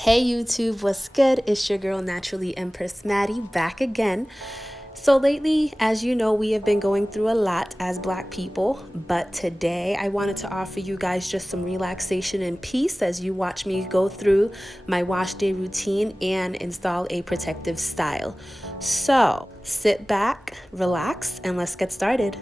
Hey YouTube, what's good? It's your girl Naturally Empress Maddie back again. So lately, as you know, we have been going through a lot as Black people, but today I wanted to offer you guys just some relaxation and peace as you watch me go through my wash day routine and install a protective style. So sit back, relax, and let's get started.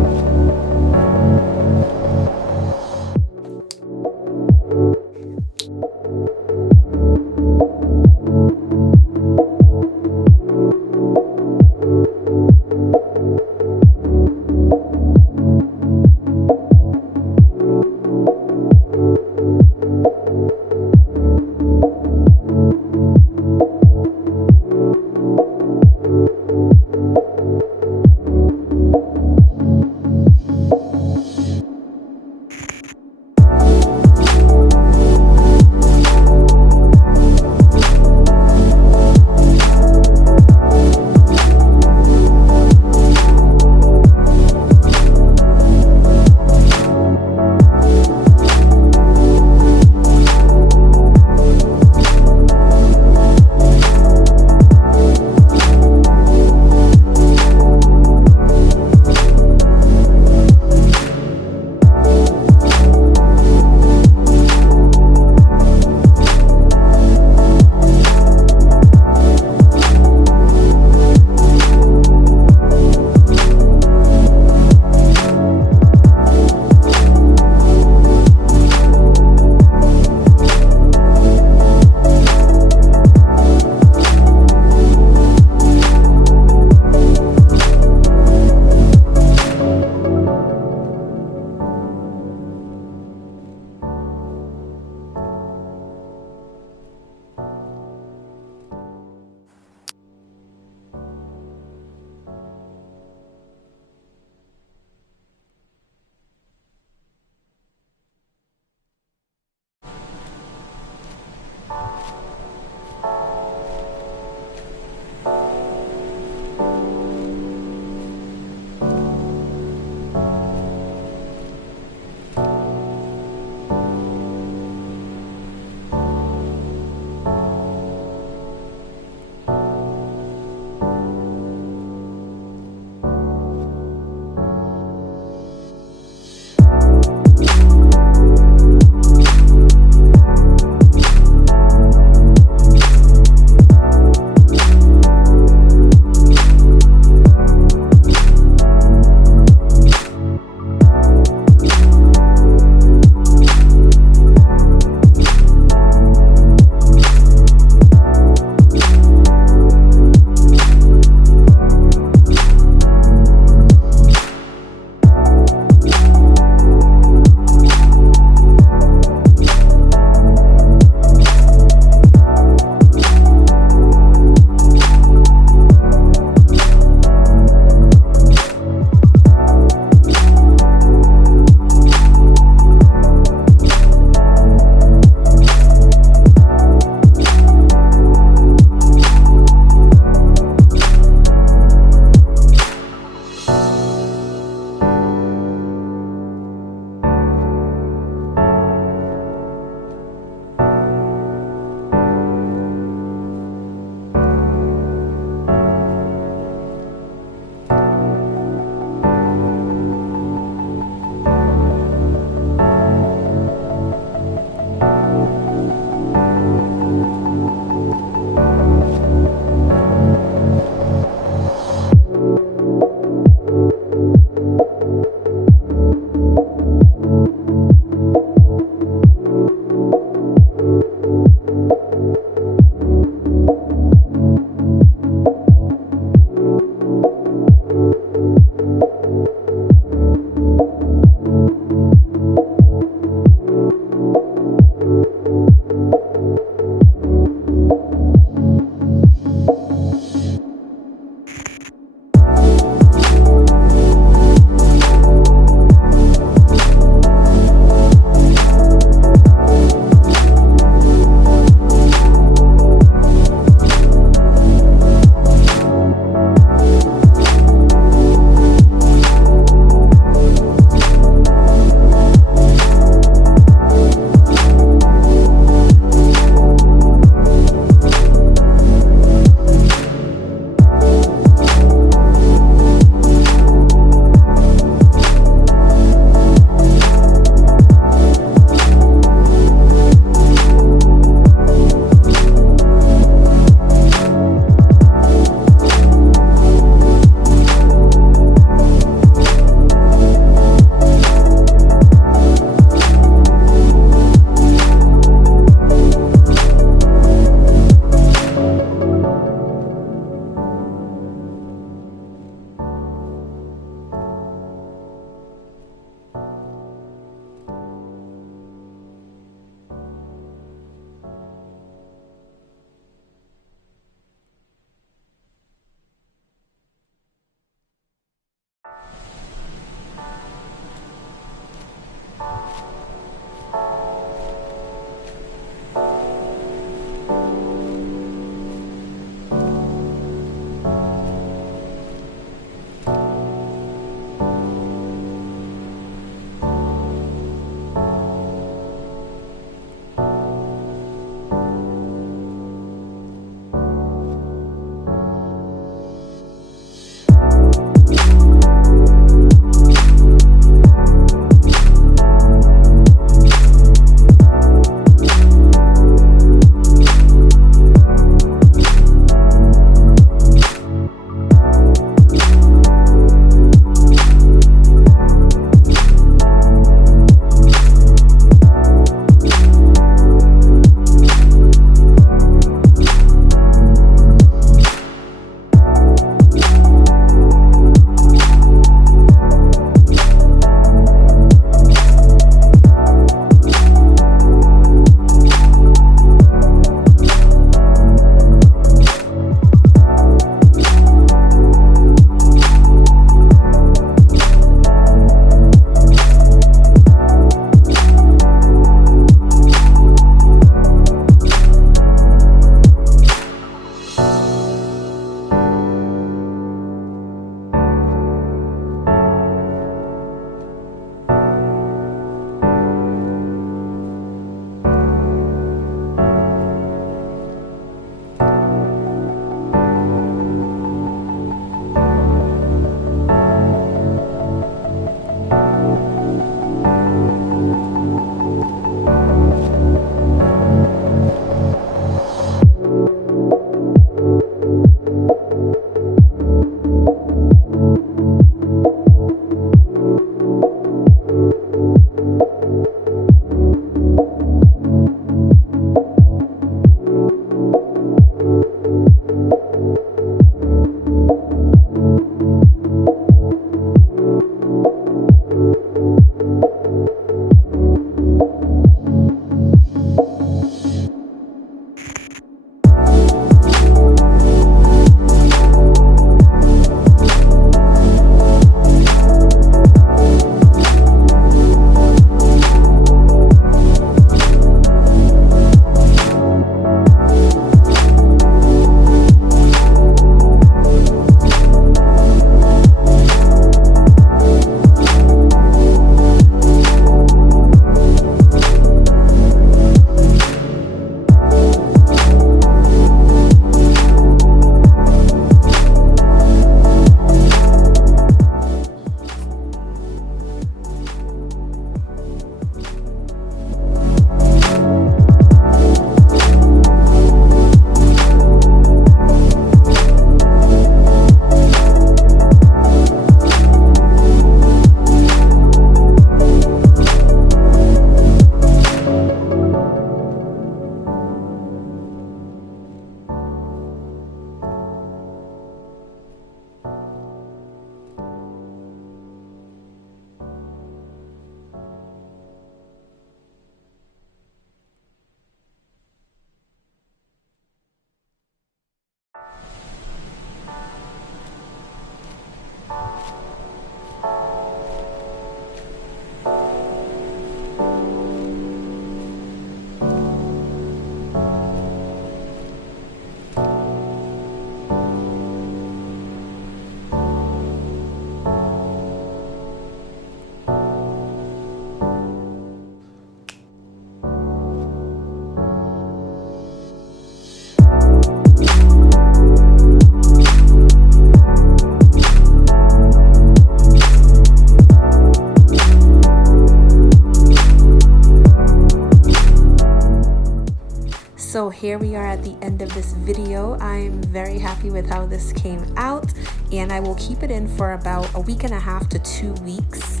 here we are at the end of this video. I'm very happy with how this came out, and I will keep it in for about a week and a half to 2 weeks.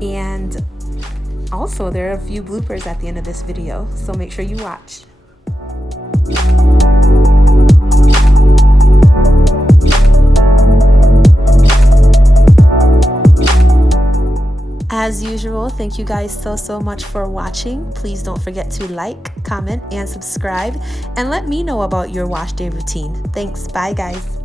And also there are a few bloopers at the end of this video, so make sure you watch. As usual, thank you guys so much for watching. Please don't forget to like, comment, and subscribe, and let me know about your wash day routine. Thanks. Bye, guys.